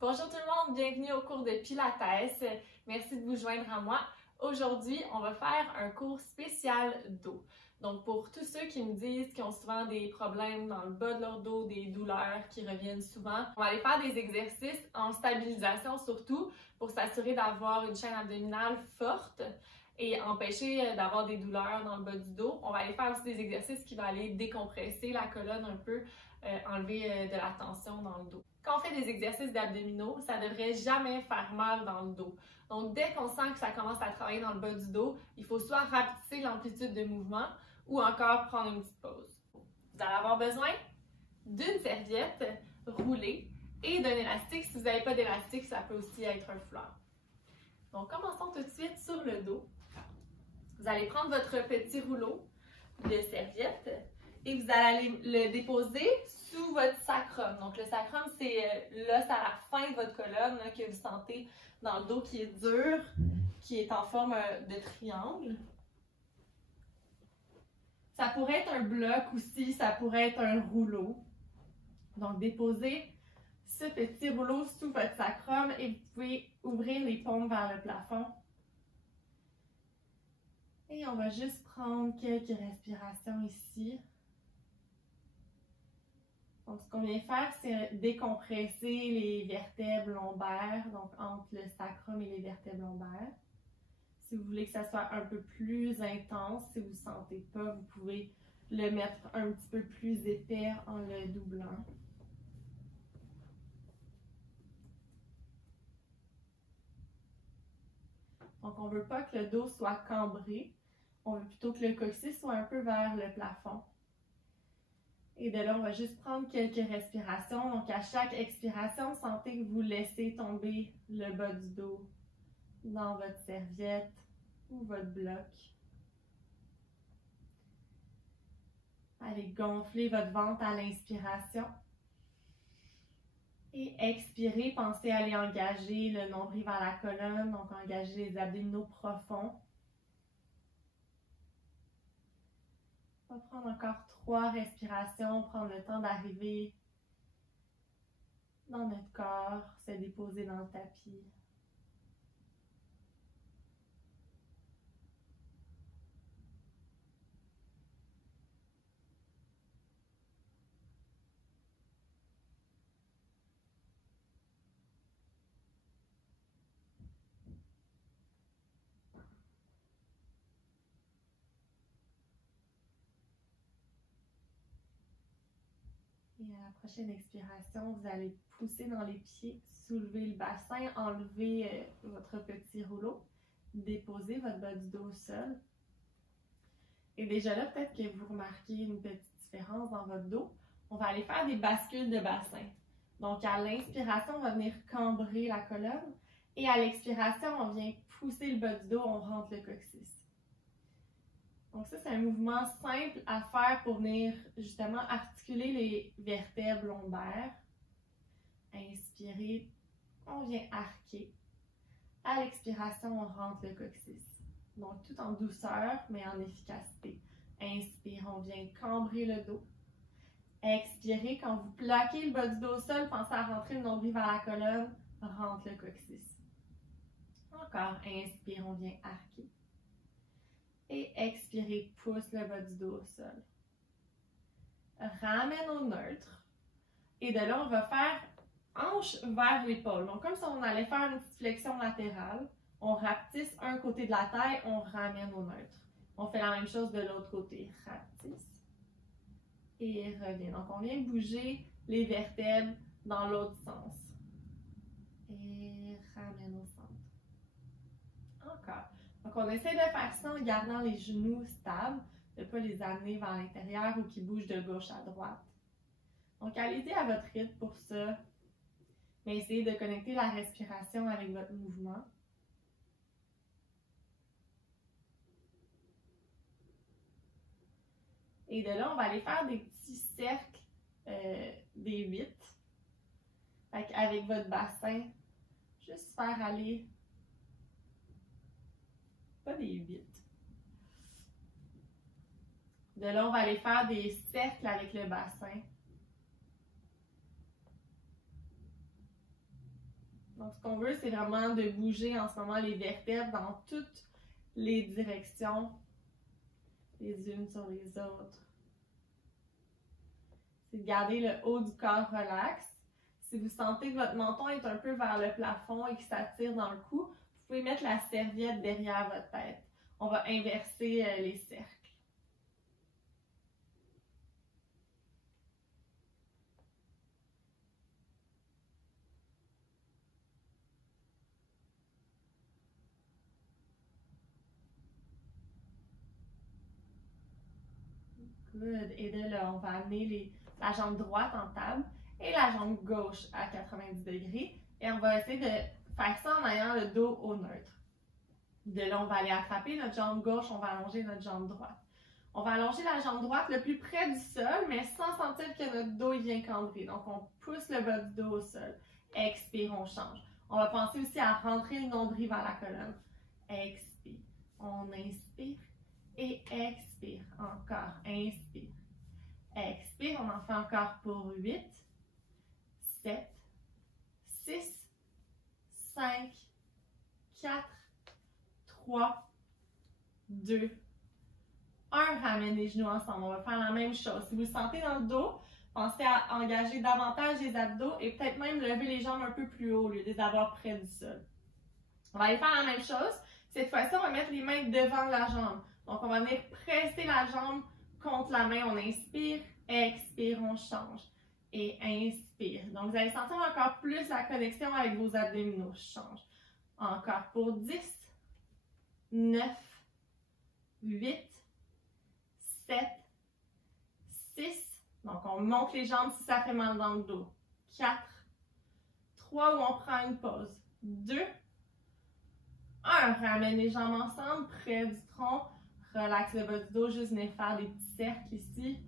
Bonjour tout le monde, bienvenue au cours de Pilates. Merci de vous joindre à moi. Aujourd'hui, on va faire un cours spécial dos. Donc pour tous ceux qui me disent qu'ils ont souvent des problèmes dans le bas de leur dos, des douleurs qui reviennent souvent, on va aller faire des exercices en stabilisation surtout pour s'assurer d'avoir une chaîne abdominale forte et empêcher d'avoir des douleurs dans le bas du dos. On va aller faire aussi des exercices qui vont aller décompresser la colonne un peu, enlever de la tension dans le dos. Quand on fait des exercices d'abdominaux, ça ne devrait jamais faire mal dans le dos. Donc, dès qu'on sent que ça commence à travailler dans le bas du dos, il faut soit rapetisser l'amplitude de mouvement ou encore prendre une petite pause. Vous allez avoir besoin d'une serviette roulée et d'un élastique. Si vous n'avez pas d'élastique, ça peut aussi être un foulard. Donc, commençons tout de suite sur le dos. Vous allez prendre votre petit rouleau de serviette et vous allez le déposer sous votre sacrum. Donc, le sacrum, c'est l'os à la fin de votre colonne là, que vous sentez dans le dos qui est dur, qui est en forme de triangle. Ça pourrait être un bloc aussi, ça pourrait être un rouleau. Donc, déposez ce petit rouleau sous votre sacrum et vous pouvez ouvrir les paumes vers le plafond. Et on va juste prendre quelques respirations ici. Donc, ce qu'on vient faire, c'est décompresser les vertèbres lombaires, donc entre le sacrum et les vertèbres lombaires. Si vous voulez que ça soit un peu plus intense, si vous ne sentez pas, vous pouvez le mettre un petit peu plus épais en le doublant. Donc, on ne veut pas que le dos soit cambré. On veut plutôt que le coccyx soit un peu vers le plafond. Et de là, on va juste prendre quelques respirations. Donc, à chaque expiration, sentez que vous laissez tomber le bas du dos dans votre serviette ou votre bloc. Allez gonfler votre ventre à l'inspiration. Et expirez, pensez à aller engager le nombril vers la colonne, donc engager les abdominaux profonds. On va prendre encore 3 respirations, prendre le temps d'arriver dans notre corps, se déposer dans le tapis. Et à la prochaine expiration, vous allez pousser dans les pieds, soulever le bassin, enlever votre petit rouleau, déposer votre bas du dos au sol. Et déjà là, peut-être que vous remarquez une petite différence dans votre dos. On va aller faire des bascules de bassin. Donc, à l'inspiration, on va venir cambrer la colonne. Et à l'expiration, on vient pousser le bas du dos, on rentre le coccyx. Donc ça, c'est un mouvement simple à faire pour venir justement articuler les vertèbres lombaires. Inspirez, on vient arquer. À l'expiration, on rentre le coccyx. Donc tout en douceur, mais en efficacité. Inspire, on vient cambrer le dos. Expirez, quand vous plaquez le bas du dos au sol, pensez à rentrer le nombril vers la colonne, rentre le coccyx. Encore, inspire, on vient arquer. Et expirez, pousse le bas du dos au sol. Ramène au neutre. Et de là, on va faire hanche vers l'épaule. Donc, comme si on allait faire une petite flexion latérale, on rapetisse un côté de la taille, on ramène au neutre. On fait la même chose de l'autre côté. Rapetisse. Et revient. Donc, on vient bouger les vertèbres dans l'autre sens. Et ramène au centre. Encore. Donc, on essaie de faire ça en gardant les genoux stables, de ne pas les amener vers l'intérieur ou qui bougent de gauche à droite. Donc, allez-y à votre rythme pour ça, mais essayez de connecter la respiration avec votre mouvement. Et de là, on va aller faire des petits cercles, des 8. Avec votre bassin, juste faire aller, pas des 8, De là, on va aller faire des cercles avec le bassin. Donc, ce qu'on veut, c'est vraiment de bouger en ce moment les vertèbres dans toutes les directions, les unes sur les autres. C'est de garder le haut du corps relax. Si vous sentez que votre menton est un peu vers le plafond et qu'il s'attire dans le cou, vous pouvez mettre la serviette derrière votre tête. On va inverser les cercles. Good. Et de là, on va amener la jambe droite en table et la jambe gauche à 90 degrés. Et on va essayer de faire ça en ayant le dos au neutre. De là, on va aller attraper notre jambe gauche, on va allonger notre jambe droite. On va allonger la jambe droite le plus près du sol, mais sans sentir que notre dos vient cambrer. Donc, on pousse le bas du dos au sol. Expire, on change. On va penser aussi à rentrer le nombril vers la colonne. Expire. On inspire et expire. Encore. Inspire. Expire. On en fait encore pour 8, 7, 6, 5, 4, 3, 2, 1. Ramène les genoux ensemble. On va faire la même chose. Si vous le sentez dans le dos, pensez à engager davantage les abdos et peut-être même lever les jambes un peu plus haut au lieu de les avoir près du sol. On va aller faire la même chose. Cette fois-ci, on va mettre les mains devant la jambe. Donc, on va venir presser la jambe contre la main. On inspire, expire, on change. Et inspire. Donc, vous allez sentir encore plus la connexion avec vos abdominaux. Change. Encore pour 10, 9, 8, 7, 6. Donc, on monte les jambes si ça fait mal dans le dos. 4, 3, où on prend une pause. 2, 1. Ramène les jambes ensemble, près du tronc. Relaxe le bas du dos, juste venir faire des petits cercles ici.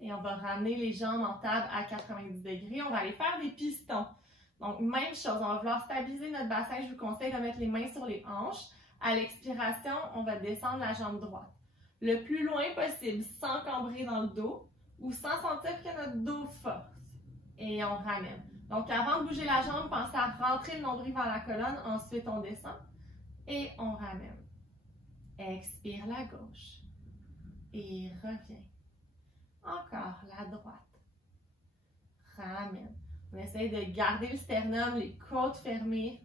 Et on va ramener les jambes en table à 90 degrés. On va aller faire des pistons. Donc, même chose, on va vouloir stabiliser notre bassin. Je vous conseille de mettre les mains sur les hanches. À l'expiration, on va descendre la jambe droite. Le plus loin possible, sans cambrer dans le dos ou sans sentir que notre dos force. Et on ramène. Donc, avant de bouger la jambe, pensez à rentrer le nombril vers la colonne. Ensuite, on descend et on ramène. Expire la gauche et reviens. Encore la droite. Ramène. On essaye de garder le sternum, les côtes fermées.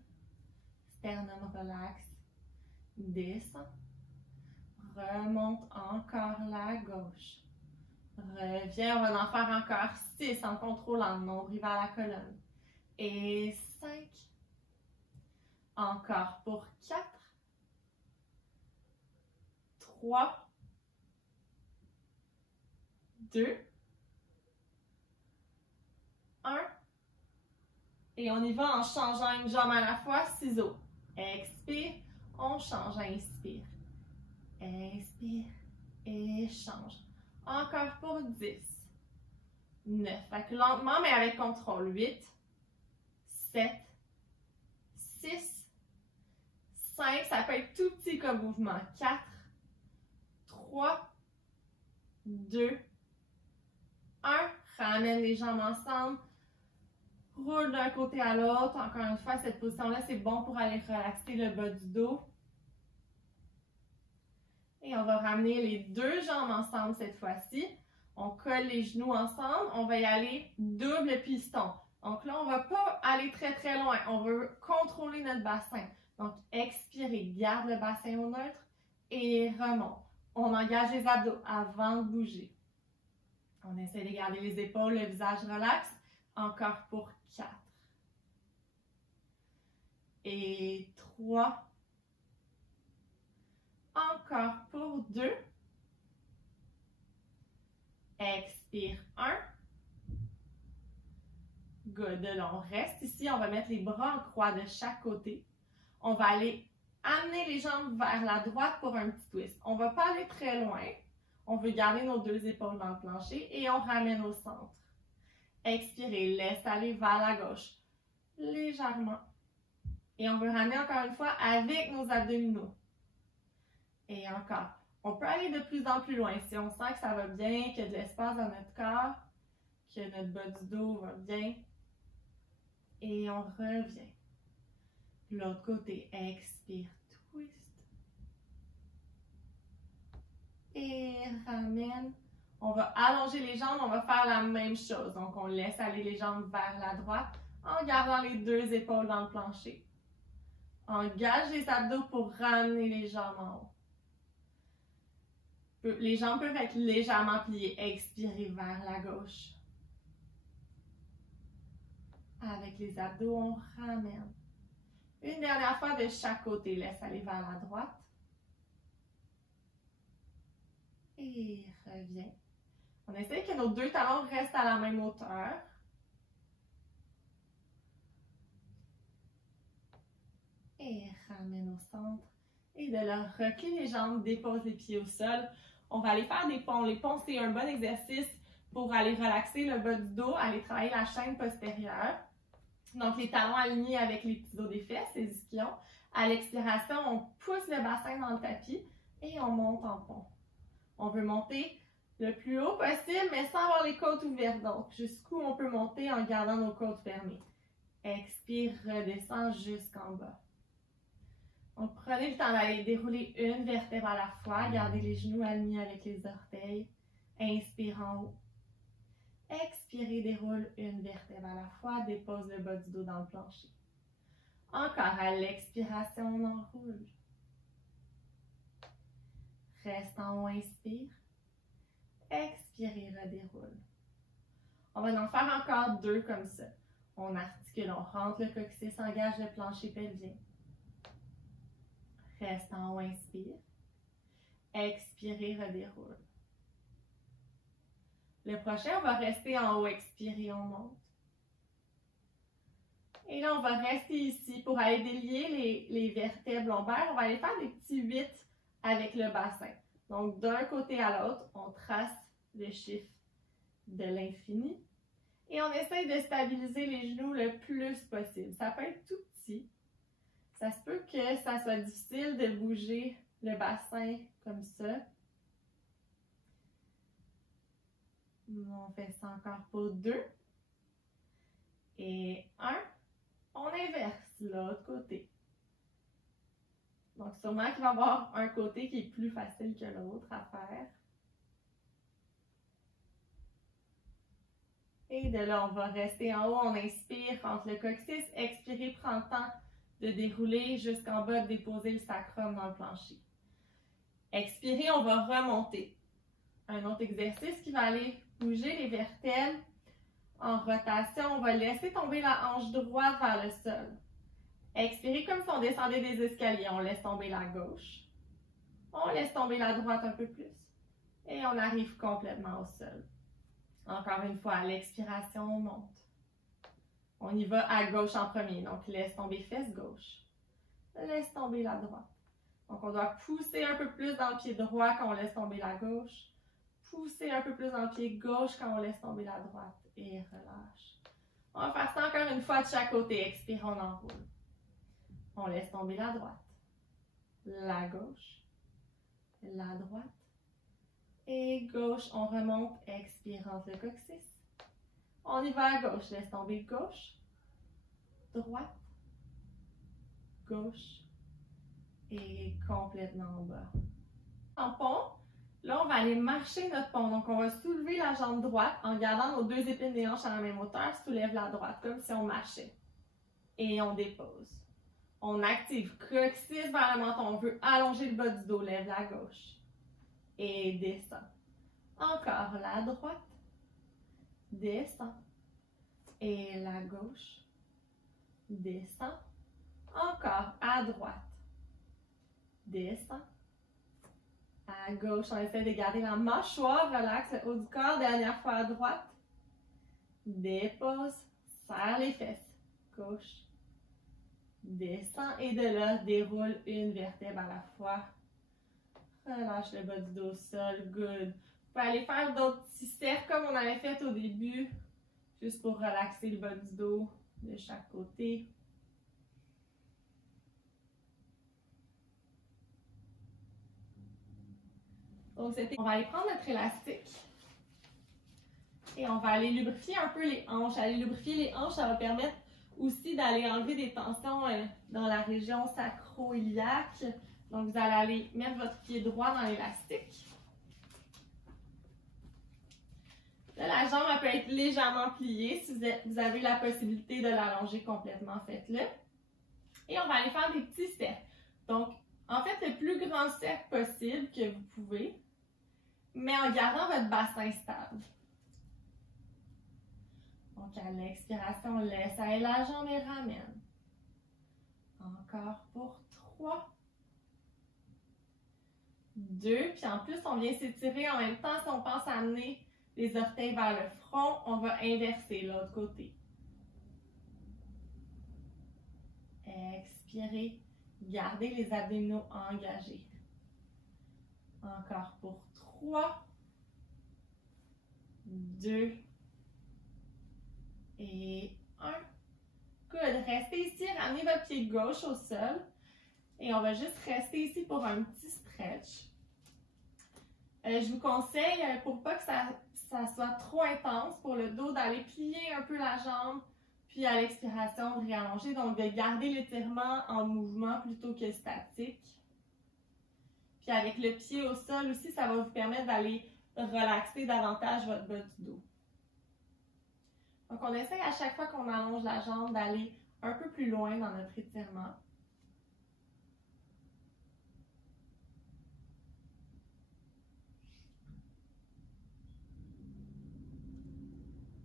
Sternum relax. Descend. Remonte encore la gauche. Reviens, on va en faire encore 6 en contrôlant le nombril vers la colonne. Et 5. Encore pour 4. 3. 2. 1. Et on y va en changeant une jambe à la fois, ciseaux. Expire, on change, inspire. Inspire et change. Encore pour 10, 9. Fait que lentement, mais avec contrôle. 8, 7, 6, 5. Ça peut être tout petit comme mouvement. 4, 3, 2, 1. Ramène les jambes ensemble. Roule d'un côté à l'autre. Encore une fois, cette position-là, c'est bon pour aller relaxer le bas du dos. Et on va ramener les deux jambes ensemble cette fois-ci. On colle les genoux ensemble. On va y aller double piston. Donc là, on ne va pas aller très très loin. On veut contrôler notre bassin. Donc, expirez. Garde le bassin au neutre et remonte. On engage les abdos avant de bouger. On essaie de garder les épaules, le visage relax. Encore pour 4. Et 3. Encore pour 2. Expire 1. Good. Là, on reste ici. On va mettre les bras en croix de chaque côté. On va aller amener les jambes vers la droite pour un petit twist. On ne va pas aller très loin. On veut garder nos deux épaules dans le plancher et on ramène au centre. Expirez. Laisse aller vers la gauche. Légèrement. Et on veut ramener encore une fois avec nos abdominaux. Et encore. On peut aller de plus en plus loin. Si on sent que ça va bien, qu'il y a de l'espace dans notre corps, que notre bas du dos va bien. Et on revient. L'autre côté, expire, twist. Et ramène. On va allonger les jambes, on va faire la même chose. Donc, on laisse aller les jambes vers la droite en gardant les deux épaules dans le plancher. Engage les abdos pour ramener les jambes en haut. Les jambes peuvent être légèrement pliées. Expirez vers la gauche. Avec les abdos, on ramène. Une dernière fois de chaque côté. Laisse aller vers la droite. Et reviens. On essaie que nos deux talons restent à la même hauteur. Et ramène au centre. Et de là, replie les jambes, dépose les pieds au sol. On va aller faire des ponts. Les ponts, c'est un bon exercice pour aller relaxer le bas du dos, aller travailler la chaîne postérieure. Donc, les talons alignés avec les petits os des fesses, les ischions. À l'expiration, on pousse le bassin dans le tapis et on monte en pont. On veut monter le plus haut possible, mais sans avoir les côtes ouvertes. Donc, jusqu'où on peut monter en gardant nos côtes fermées. Expire, redescend jusqu'en bas. Donc, prenez le temps d'aller dérouler une vertèbre à la fois. Gardez les genoux alignés avec les orteils. Inspire en haut. Expirez, déroule une vertèbre à la fois. Dépose le bas du dos dans le plancher. Encore à l'expiration, on enroule. Reste en haut, inspire. Expirez, redéroule. On va en faire encore deux comme ça. On articule, on rentre le coccyx, engage le plancher pelvien. Reste en haut, inspire. Expirez, redéroule. Le prochain, on va rester en haut, expirer, on monte. Et là, on va rester ici pour aller délier les vertèbres lombaires. On va aller faire des petits 8 avec le bassin. Donc, d'un côté à l'autre, on trace le chiffre de l'infini. Et on essaye de stabiliser les genoux le plus possible. Ça peut être tout petit. Ça se peut que ça soit difficile de bouger le bassin comme ça. On fait ça encore pour 2. Et 1. On inverse l'autre côté. Donc, sûrement qu'il va y avoir un côté qui est plus facile que l'autre à faire. Et de là, on va rester en haut. On inspire, rentre le coccyx. Expirez, prend le temps de dérouler jusqu'en bas, de déposer le sacrum dans le plancher. Expirez, on va remonter. Un autre exercice qui va aller bouger les vertèbres. En rotation, on va laisser tomber la hanche droite vers le sol. Expirez comme si on descendait des escaliers. On laisse tomber la gauche. On laisse tomber la droite un peu plus. Et on arrive complètement au sol. Encore une fois, à l'expiration, on monte. On y va à gauche en premier. Donc, laisse tomber fesse gauche. Laisse tomber la droite. Donc, on doit pousser un peu plus dans le pied droit quand on laisse tomber la gauche. Pousser un peu plus dans le pied gauche quand on laisse tomber la droite. Et relâche. On va faire ça encore une fois de chaque côté. Expire, on enroule. On laisse tomber la droite. La gauche. La droite. Et gauche, on remonte. Expire, rentre le coccyx. On y va à gauche. Laisse tomber gauche. Droite. Gauche. Et complètement en bas. En pont. Là, on va aller marcher notre pont. Donc, on va soulever la jambe droite en gardant nos deux épines des hanches à la même hauteur. Soulève la droite, comme si on marchait. Et on dépose. On active coccyx vers le menton. On veut allonger le bas du dos. Lève la gauche. Et descend. Encore la droite. Descend. Et la gauche. Descend. Encore à droite. Descend. À gauche, on essaie de garder la mâchoire, relaxe le haut du corps. Dernière fois à droite. Dépose, serre les fesses. Gauche. Descend et de là, déroule une vertèbre à la fois. Relâche le bas du dos au sol. Good. Vous pouvez aller faire d'autres petits cercles comme on avait fait au début. Juste pour relaxer le bas du dos de chaque côté. Donc, on va aller prendre notre élastique et on va aller lubrifier un peu les hanches. Aller lubrifier les hanches, ça va permettre aussi d'aller enlever des tensions dans la région sacro-iliaque. Donc, vous allez aller mettre votre pied droit dans l'élastique. Là, la jambe elle peut être légèrement pliée. Si vous avez la possibilité de l'allonger complètement, faites-le. Et on va aller faire des petits cercles. Donc, en fait, le plus grand cercle possible que vous pouvez, mais en gardant votre bassin stable. Donc, à l'expiration, laisse aller la jambe et ramène. Encore pour 3. 2. Puis en plus, on vient s'étirer en même temps. Si on pense à amener les orteils vers le front, on va inverser l'autre côté. Expirez. Gardez les abdominaux engagés. Encore pour 3. 2. Et 1. Good. Restez ici, ramenez votre pied gauche au sol. Et on va juste rester ici pour un petit stretch. Je vous conseille, pour pas que ça soit trop intense pour le dos, d'aller plier un peu la jambe, puis à l'expiration, de réallonger. Donc, de garder l'étirement en mouvement plutôt que statique. Puis avec le pied au sol aussi, ça va vous permettre d'aller relaxer davantage votre bas du dos. Donc, on essaie à chaque fois qu'on allonge la jambe d'aller un peu plus loin dans notre étirement.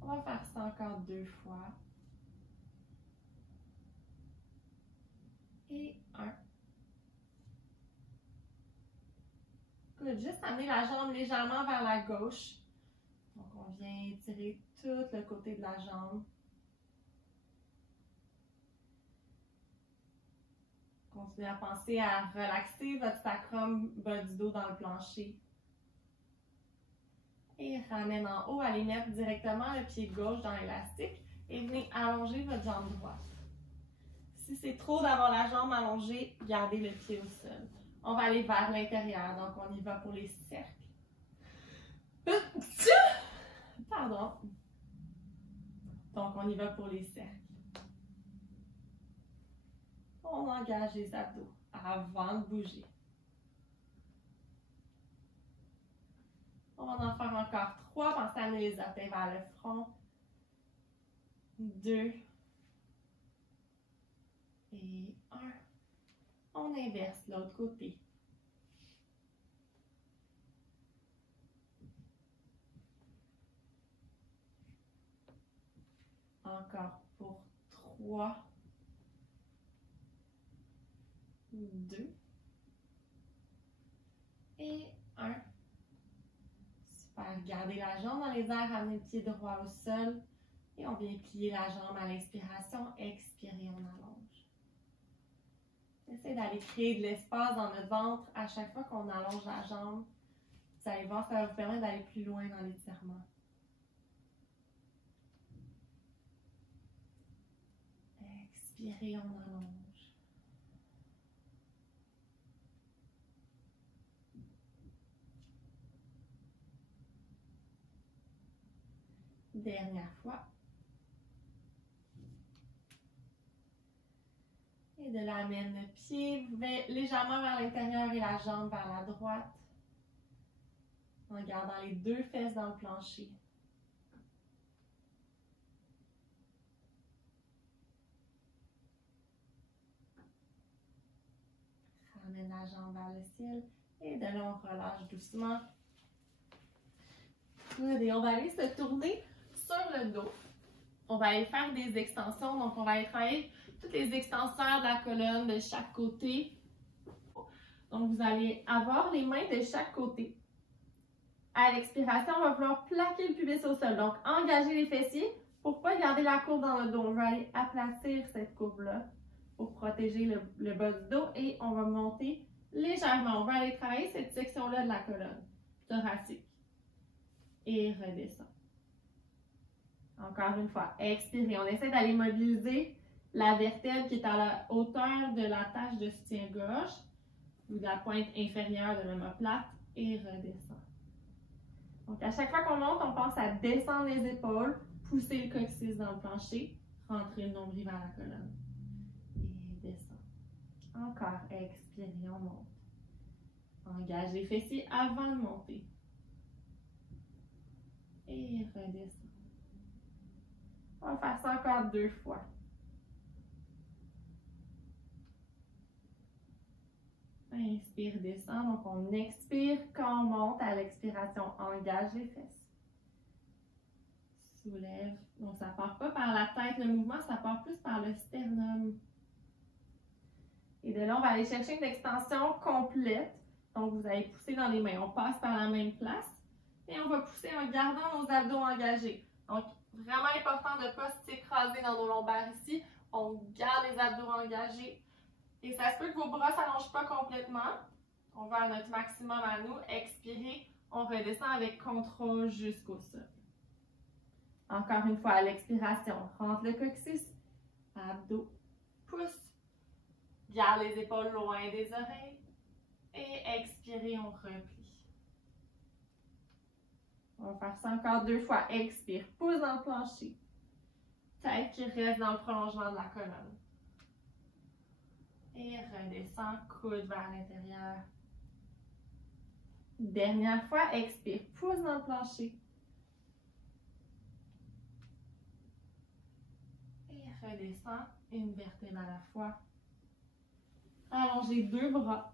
On va faire ça encore 2 fois. Et 1. Good. Juste amener la jambe légèrement vers la gauche. Donc, on vient étirer tout le côté de la jambe. Continuez à penser à relaxer votre sacrum bas du dos dans le plancher. Et ramène en haut, allez mettre directement le pied gauche dans l'élastique et venez allonger votre jambe droite. Si c'est trop d'avoir la jambe allongée, gardez le pied au sol. On va aller vers l'intérieur, donc on y va pour les cercles. Pardon. Donc on y va pour les cercles. On engage les abdos avant de bouger. On va en faire encore 3. Pensez à amener les orteils vers le front. 2. Et 1. On inverse l'autre côté. Encore pour 3. 2. Et 1. Super. Gardez la jambe dans les airs, ramenez le pied droit au sol. Et on vient plier la jambe à l'inspiration. Expirez, on allonge. Essayez d'aller créer de l'espace dans notre ventre à chaque fois qu'on allonge la jambe. Vous allez voir, ça va vous permettre d'aller plus loin dans l'étirement. Expirez, on allonge. Dernière fois. Et de la main, le pied légèrement vers l'intérieur et la jambe vers la droite. En gardant les 2 fesses dans le plancher. Ramène la jambe vers le ciel. Et de là, on relâche doucement. Et on va aller se tourner sur le dos. On va aller faire des extensions. Donc, on va aller travailler tous les extenseurs de la colonne de chaque côté. Donc, vous allez avoir les mains de chaque côté. À l'expiration, on va vouloir plaquer le pubis au sol. Donc, engager les fessiers pour ne pas garder la courbe dans le dos. On va aller aplatir cette courbe-là pour protéger le bas du dos et on va monter légèrement. On va aller travailler cette section-là de la colonne thoracique. Et redescend. Encore une fois, expirez. On essaie d'aller mobiliser la vertèbre qui est à la hauteur de la tâche de soutien-gorge ou de la pointe inférieure de l'omoplate et redescend. Donc, à chaque fois qu'on monte, on pense à descendre les épaules, pousser le coccyx dans le plancher, rentrer le nombril vers la colonne. Et descend. Encore, expirez, on monte. Engage les fessiers avant de monter. Et redescend. On va faire ça encore 2 fois. Inspire, descend. Donc, on expire. Quand on monte, à l'expiration, engage les fesses. Soulève. Donc, ça ne part pas par la tête, le mouvement, ça part plus par le sternum. Et de là, on va aller chercher une extension complète. Donc, vous allez pousser dans les mains. On passe par la même place. Et on va pousser en gardant nos abdos engagés. Donc, vraiment important de ne pas s'écraser dans nos lombaires ici. On garde les abdos engagés. Et ça se peut que vos bras ne s'allongent pas complètement. On va à notre maximum à nous. Expirez. On redescend avec contrôle jusqu'au sol. Encore une fois, à l'expiration, rentre le coccyx. Abdos. Pousse. Garde les épaules loin des oreilles. Et expirez, on replie. On va faire ça encore 2 fois. Expire, pousse dans le plancher. Tête qui reste dans le prolongement de la colonne. Et redescend, coude vers l'intérieur. Dernière fois, expire, pousse dans le plancher. Et redescend, une vertèbre à la fois. Allongez 2 bras.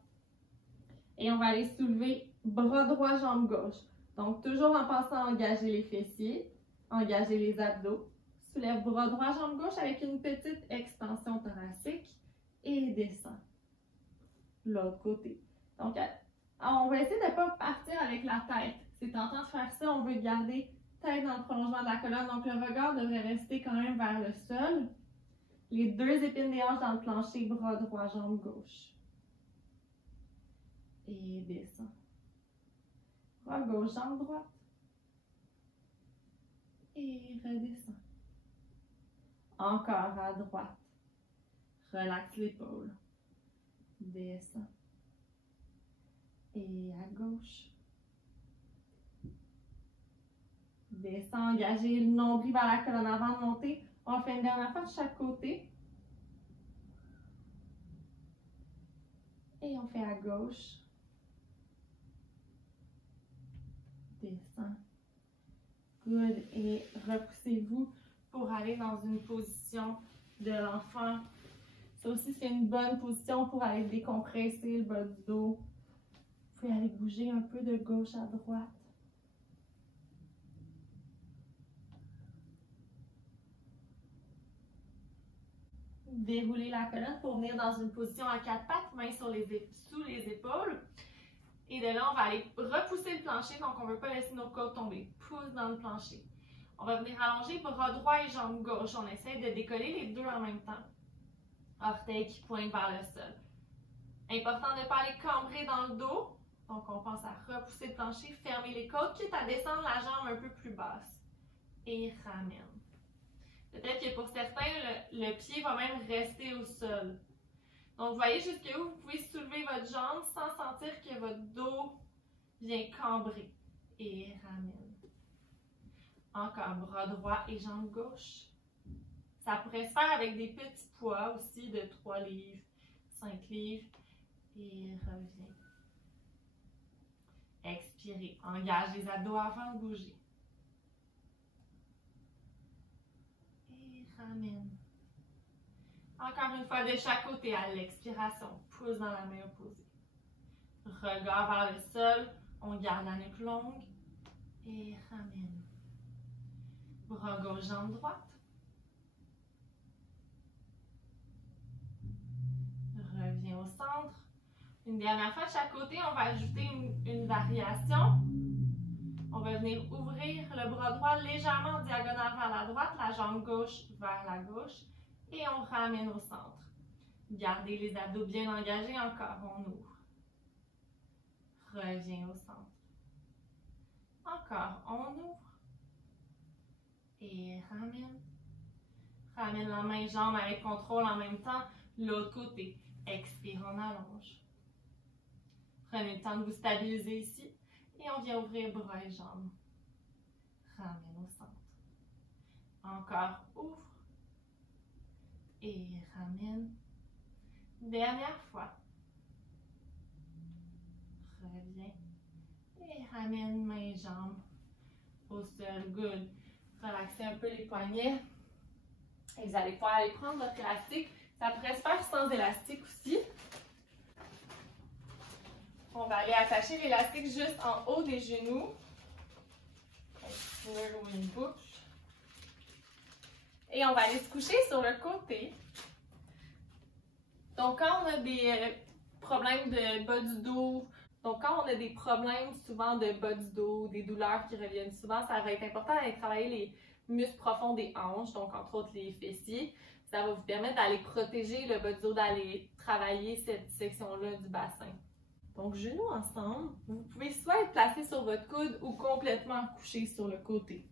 Et on va aller soulever bras droit, jambe gauche. Donc, toujours en pensant à engager les fessiers, engager les abdos. Soulève bras droit, jambe gauche avec une petite extension thoracique et descend. L'autre côté. Donc, on va essayer de ne pas partir avec la tête. C'est tentant de faire ça, on veut garder tête dans le prolongement de la colonne. Donc, le regard devrait rester quand même vers le sol. Les 2 épines des hanches dans le plancher, bras droit, jambe gauche. Et descend. Bras gauche, jambe droite. Et redescend. Encore à droite. Relaxe l'épaule. Descend. Et à gauche. Descend, engagez le nombril vers la colonne avant de monter. On fait une dernière fois de chaque côté. Et on fait à gauche. Descend. Good. Et repoussez-vous pour aller dans une position de l'enfant. Ça aussi, c'est une bonne position pour aller décompresser le bas du dos. Vous pouvez aller bouger un peu de gauche à droite. Déroulez la colonne pour venir dans une position à 4 pattes, mains sous les épaules. Et de là, on va aller repousser le plancher, donc on ne veut pas laisser nos côtes tomber. Pousse dans le plancher. On va venir allonger bras droit et jambe gauche. On essaie de décoller les 2 en même temps. Orteils qui pointent vers le sol. Important de ne pas aller cambrer dans le dos. Donc, on pense à repousser le plancher, fermer les côtes, quitte à descendre la jambe un peu plus basse. Et ramène. Peut-être que pour certains, le pied va même rester au sol. Donc, vous voyez jusqu'où vous pouvez soulever votre jambe sans sentir que votre dos vient cambrer. Et ramène. Encore, bras droit et jambe gauche. Ça pourrait se faire avec des petits poids aussi de 3 livres, 5 livres. Et reviens. Expirez. Engage les abdos avant de bouger. Et ramène. Encore une fois de chaque côté à l'expiration. Pousse dans la main opposée. Regard vers le sol. On garde la nuque longue. Et ramène. Bras gauche, jambe droite. Reviens au centre. Une dernière fois de chaque côté, on va ajouter une variation. On va venir ouvrir le bras droit légèrement en diagonale vers la droite, la jambe gauche vers la gauche. Et on ramène au centre. Gardez les abdos bien engagés encore. On ouvre. Reviens au centre. Encore, on ouvre. Et ramène. Ramène la main jambe avec contrôle en même temps. L'autre côté. Expire, on allonge. Prenez le temps de vous stabiliser ici. Et on vient ouvrir bras et jambes. Ramène au centre. Encore, ouvre. Et ramène. Dernière fois. Reviens. Et ramène mains et jambes au sol. Good. Relaxez un peu les poignets. Et vous allez pouvoir aller prendre votre élastique. Ça pourrait se faire sans élastique aussi. On va aller attacher l'élastique juste en haut des genoux. Un petit nœud ou une boucle. Et on va aller se coucher sur le côté. Donc, quand on a des problèmes de bas du dos, souvent de bas du dos, des douleurs qui reviennent souvent, ça va être important d'aller travailler les muscles profonds des hanches, donc entre autres les fessiers. Ça va vous permettre d'aller protéger le bas du dos, d'aller travailler cette section-là du bassin. Donc, genoux ensemble, vous pouvez soit être placé sur votre coude ou complètement couché sur le côté.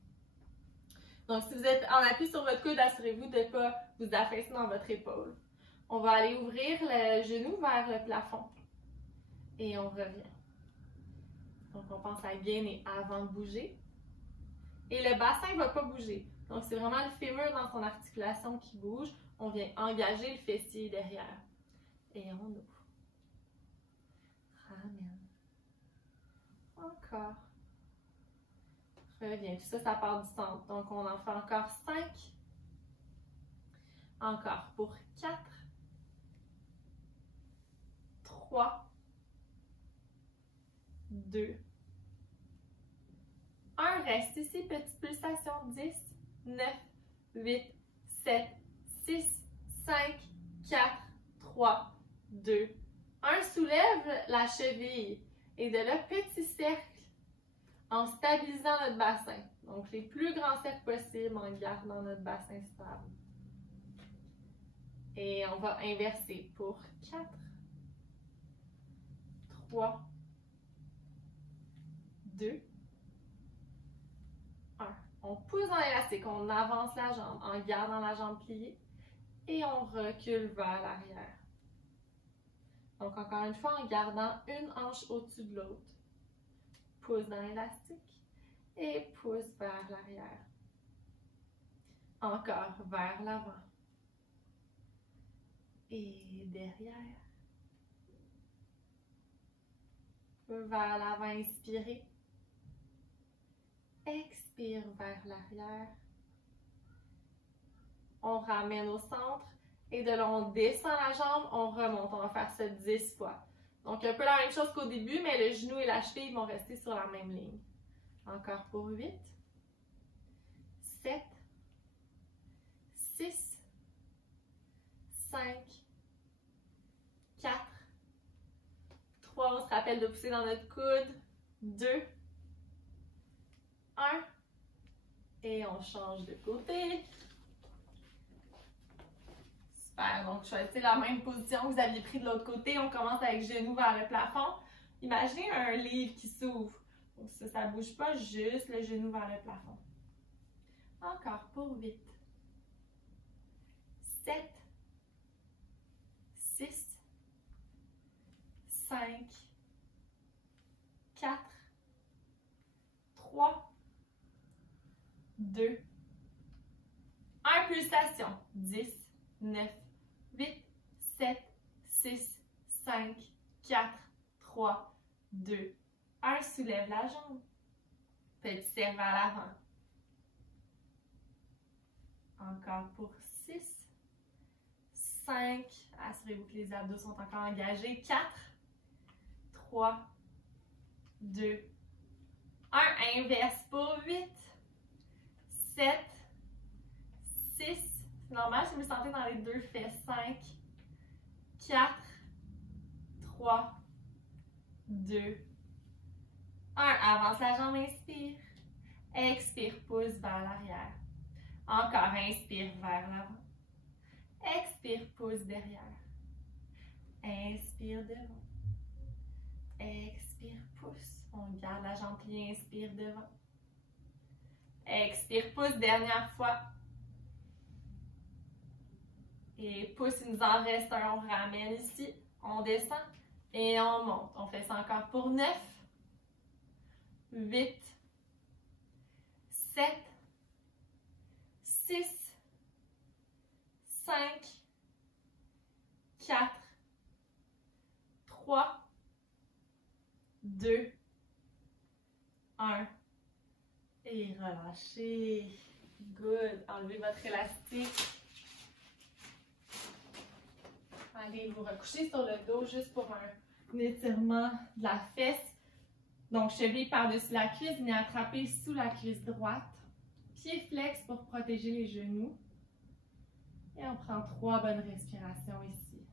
Donc, si vous êtes en appui sur votre coude, assurez-vous de ne pas vous affaisser dans votre épaule. On va aller ouvrir le genou vers le plafond. Et on revient. Donc, on pense à gainer avant de bouger. Et le bassin ne va pas bouger. Donc, c'est vraiment le fémur dans son articulation qui bouge. On vient engager le fessier derrière. Et on ouvre. Ramène. Encore. Reviens. Tout ça, ça part du centre. Donc, on en fait encore 5. Encore pour 4. 3. 2. 1. Reste ici. Petite pulsation. 10, 9, 8, 7, 6, 5, 4, 3, 2, 1. Soulève la cheville. Et de là, petit cercle en stabilisant notre bassin. Donc, les plus grands cercles possibles en gardant notre bassin stable. Et on va inverser pour 4, 3, 2, 1. On pousse dans l'élastique, on avance la jambe en gardant la jambe pliée et on recule vers l'arrière. Donc, encore une fois, en gardant une hanche au-dessus de l'autre. Pousse dans l'élastique et pousse vers l'arrière. Encore vers l'avant. Et derrière. Vers l'avant, inspirez. Expire vers l'arrière. On ramène au centre. Et de là, on descend la jambe, on remonte. On va faire ça 10 fois. Donc, un peu la même chose qu'au début, mais le genou et la cheville vont rester sur la même ligne. Encore pour 8, 7, 6, 5, 4, 3, on se rappelle de pousser dans notre coude, 2, 1, et on change de côté. Super, donc choisissez la même position que vous aviez pris de l'autre côté. On commence avec genou vers le plafond. Imaginez un livre qui s'ouvre. Donc ça ne bouge pas, juste le genou vers le plafond. Encore pour 8, 7, 6, 5, 4, 3, 2, 1, pulsation, 10, 9, 8, 7, 6, 5, 4, 3, 2, 1. Soulève la jambe. Petit cercle vers l'avant. Encore pour 6, 5. Assurez-vous que les abdos sont encore engagés. 4, 3, 2, 1. Inverse pour 8, 7, 6. C'est normal si vous le sentez dans les deux fesses. 5, 4, 3, 2, 1. Avance la jambe, inspire. Expire, pousse vers l'arrière. Encore, inspire vers l'avant. Expire, pousse derrière. Inspire devant. Expire, pousse. On garde la jambe pliée, inspire devant. Expire, pousse, dernière fois. Et pousse, il nous en reste un, on ramène ici, on descend Et on monte. On fait ça encore pour 9, 8, 7, 6, 5, 4, 3, 2, 1. Et relâchez. Good. Enlevez votre élastique. Allez vous recoucher sur le dos juste pour un étirement de la fesse. Donc, cheville par-dessus la cuisse, venez attraper sous la cuisse droite. Pied flex pour protéger les genoux. Et on prend 3 bonnes respirations ici.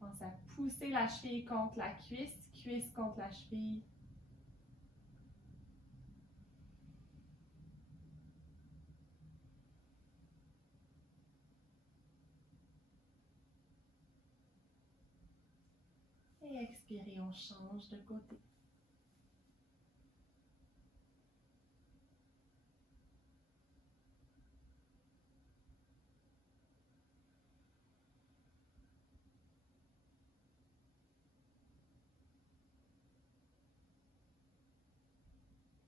On commence à pousser la cheville contre la cuisse, cuisse contre la cheville. Et expirez, on change de côté.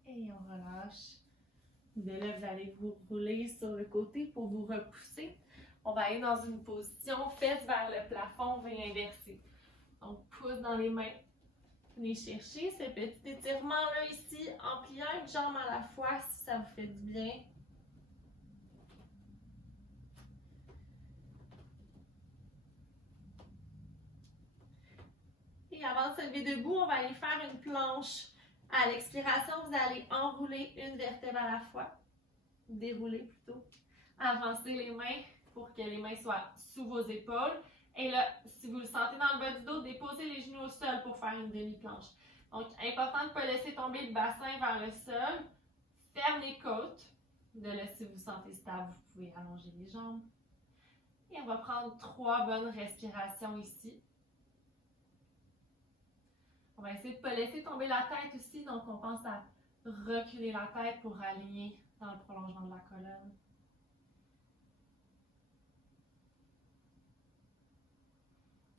Et on relâche. De là, vous allez vous rouler sur le côté pour vous repousser. On va aller dans une position fesses vers le plafond, et inversé. Donc, pouce dans les mains. Venez chercher ce petit étirement-là ici, en pliant une jambe à la fois si ça vous fait du bien. Et avant de se lever debout, on va aller faire une planche. À l'expiration, vous allez enrouler une vertèbre à la fois. Dérouler plutôt. Avancez les mains pour que les mains soient sous vos épaules. Et là, si vous le sentez dans le bas du dos, déposez les genoux au sol pour faire une demi-planche. Donc, important de ne pas laisser tomber le bassin vers le sol. Ferme les côtes. De là, si vous vous sentez stable, vous pouvez allonger les jambes. Et on va prendre 3 bonnes respirations ici. On va essayer de ne pas laisser tomber la tête aussi. Donc, on pense à reculer la tête pour aligner dans le prolongement de la colonne.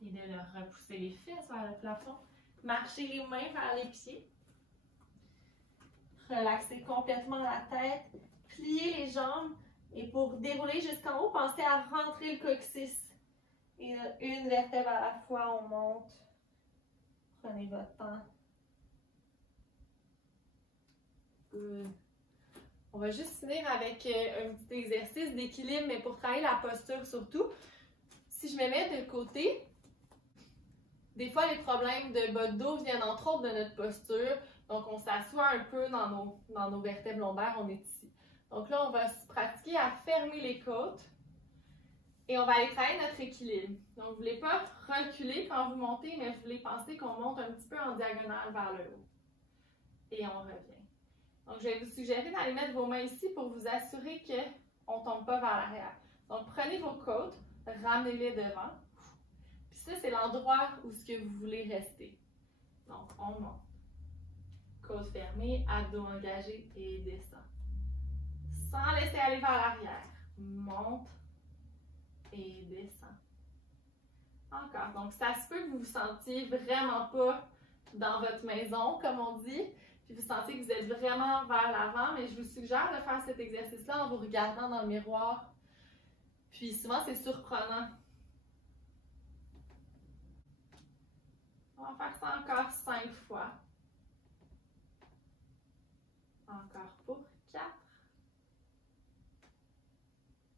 Et de là, repousser les fesses vers le plafond. Marchez les mains vers les pieds. Relaxez complètement la tête. Pliez les jambes. Et pour dérouler jusqu'en haut, pensez à rentrer le coccyx. Et là, une vertèbre à la fois, on monte. Prenez votre temps. Good. On va juste finir avec un petit exercice d'équilibre, mais pour travailler la posture surtout. Si je me mets de côté, des fois les problèmes de bas de dos viennent entre autres de notre posture. Donc on s'assoit un peu dans nos vertèbres lombaires, on est ici. Donc là, on va se pratiquer à fermer les côtes. Et on va aller travailler notre équilibre. Donc, vous ne voulez pas reculer quand vous montez, mais vous voulez penser qu'on monte un petit peu en diagonale vers le haut. Et on revient. Donc, je vais vous suggérer d'aller mettre vos mains ici pour vous assurer qu'on ne tombe pas vers l'arrière. Donc, prenez vos côtes, ramenez-les devant. Puis ça, c'est l'endroit où ce que vous voulez rester. Donc, on monte. Côte fermée, abdos engagés et descend. Sans laisser aller vers l'arrière. Monte. Et descend. Encore. Donc, ça se peut que vous vous sentiez vraiment pas dans votre maison, comme on dit, puis vous sentez que vous êtes vraiment vers l'avant, mais je vous suggère de faire cet exercice-là en vous regardant dans le miroir. Puis souvent, c'est surprenant. On va faire ça encore 5 fois. Encore pour 4.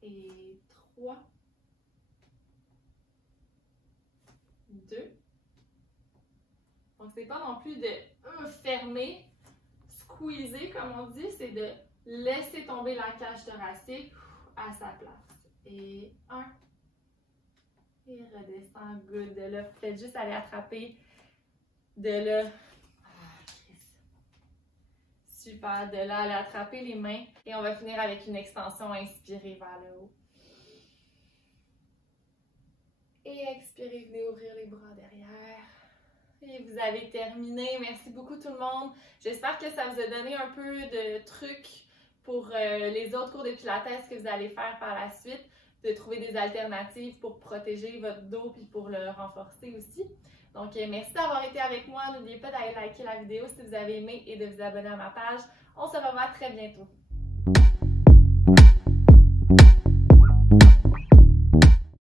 Et 3. 2. Donc, c'est pas non plus de fermer, squeezer comme on dit, c'est de laisser tomber la cage thoracique à sa place. Et 1. Et redescend, good. De là, faites juste aller attraper. De là. Super. De là, aller attraper les mains. Et on va finir avec une extension inspirée vers le haut. Et expirez, venez ouvrir les bras derrière. Et vous avez terminé. Merci beaucoup tout le monde. J'espère que ça vous a donné un peu de trucs pour les autres cours de Pilates que vous allez faire par la suite. de trouver des alternatives pour protéger votre dos puis pour le renforcer aussi. Donc, merci d'avoir été avec moi. N'oubliez pas d'aller liker la vidéo si vous avez aimé et de vous abonner à ma page. On se revoit très bientôt.